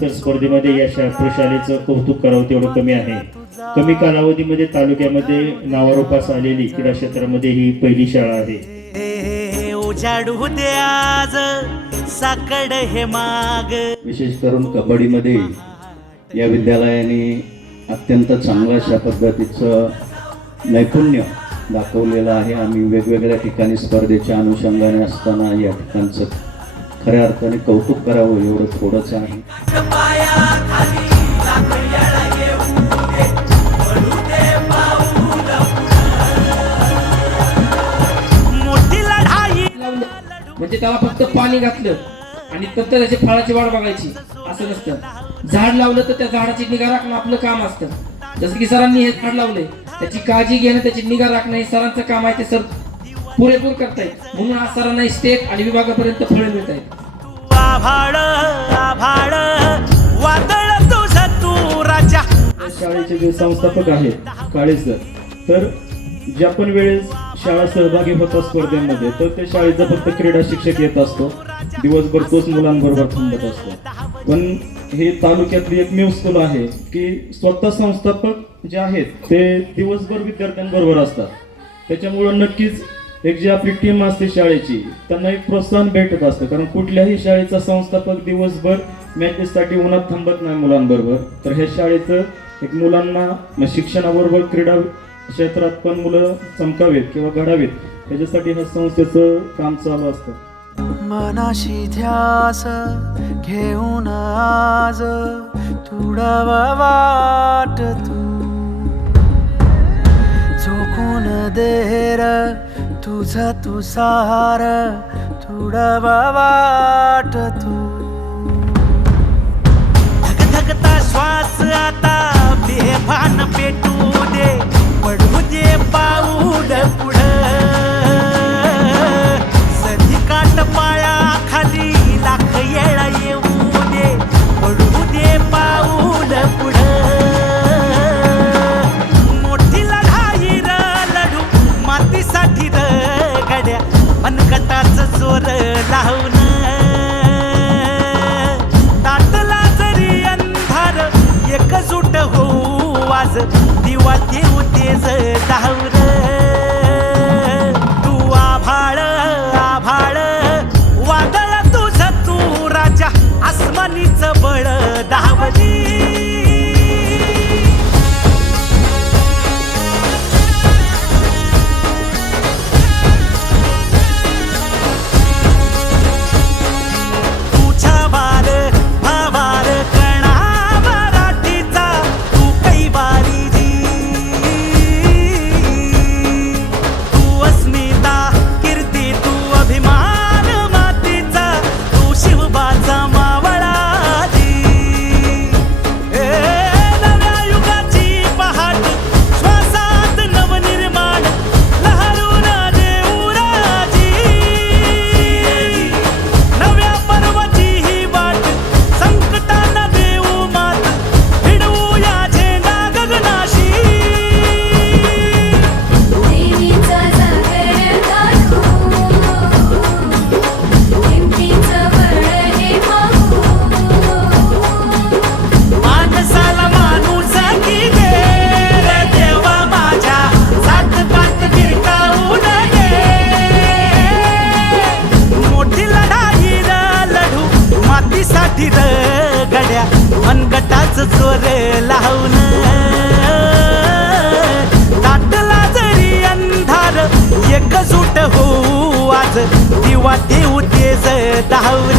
तर स्पर्धेमध्ये या प्रशालेचं कौतुक करावं तेवढं कमी आहे. कमी कालावधीमध्ये तालुक्यामध्ये नावारूपास आलेली क्रीडा क्षेत्रामध्ये ही पहिली शाळा आहे. उजाडू दे आज साकड हे माग. विशेष करून कबड्डीमध्ये या विद्यालयाने अत्यंत चांगल्या अशा पद्धतीचं नैपुण्य दाखवलेलं आहे. आम्ही वेगवेगळ्या ठिकाणी स्पर्धेच्या अनुषंगाने असताना या ठिकाणचं खऱ्या अर्थाने कौतुक करावं एवढं थोडंच आहे. म्हणजे त्याला फक्त पाणी घातलं आणि फक्त त्याची फळाची वाट बघायची असं नसतं. झाड लावलं तर त्या झाडाची निगा राखणं आपलं काम असतं. जसं की सरांनी हे झाड लावलंय त्याची काळजी घेणं त्याची निगा राखणं हे सरांचं काम आहे. ते सर पुरेपूर करतायत म्हणून आज सरांना स्टेट आणि विभागापर्यंत फळे मिळत आहेत. शाळेचे जे संस्थापक आहेत काळेज सर, तर ज्या पण वेळेस शाळा सहभागी होतात स्पर्धेमध्ये तर त्या शाळेचा फक्त क्रीडा शिक्षक येत असतो. दिवसभर तोच मुलांबरोबर थांबत असतो. पण हे तालुक्यातली एकमेव स्कूल आहे की स्वतः संस्थापक जे आहेत ते दिवसभर विद्यार्थ्यांबरोबर असतात. त्याच्यामुळं नक्कीच एक जी आपली टीम असते शाळेची त्यांना एक प्रोत्साहन भेटत असतं. कारण कुठल्याही शाळेचा संस्थापक दिवसभर मॅचेससाठी उन्हात थांबत नाही मुलांबरोबर. तर ह्या शाळेचं एक मुलांना शिक्षणाबरोबर क्रीडा क्षेत्रात पण मुलं चमकावेत किंवा घडावेत त्याच्यासाठी ह्या संस्थेचं काम चालू असतं. मनाशी ध्यास घेऊन आज तुडावा वाट तू झोकून देर तुझा तू सार तुडावा वाट तू. धगधगता श्वास आता बेभान पेटू दे पडू दे पाऊल पुढं. सधी काट पाया खाली लाख येळा येऊ दे पडू दे पाऊल पुढं. मोठी लढाई र लढू मातीसाठी र गड्या मनगटाचं जोर लावून. ताटला जरी अंधार एकजूट होऊ आज दिवा देऊ तेज धावर. तू आभाळ आभाळ वादळ तुझं तू राजा आसमानीचं बळ धावली. तुझ्या वार भावार कणा मराठीचा तू कैवारी जी. तू अस्मिता कीर्ती तू अभिमान मातीचा तू शिवबाचा मावळा जी. नव्या युगाची पहाट श्वासात नवनिर्माण लहरून देऊ राजी. नव्या पर्वाची ही वाट संकटांना देऊ मात भिडवू या झेंडा गगनाशी. देवीचा जागर काढू हिमतीचं बळ हे पाहू. माणसाला माणूस की दे रे देवा माझ्या सात पात गिरकावू नये. मोठी लढाई र लढू मातीसाठी र गड्या मनगटाचं जोर लावून. ताटला जरी अंधार एकजूट होऊ आज दिवा देऊ तेज धावर.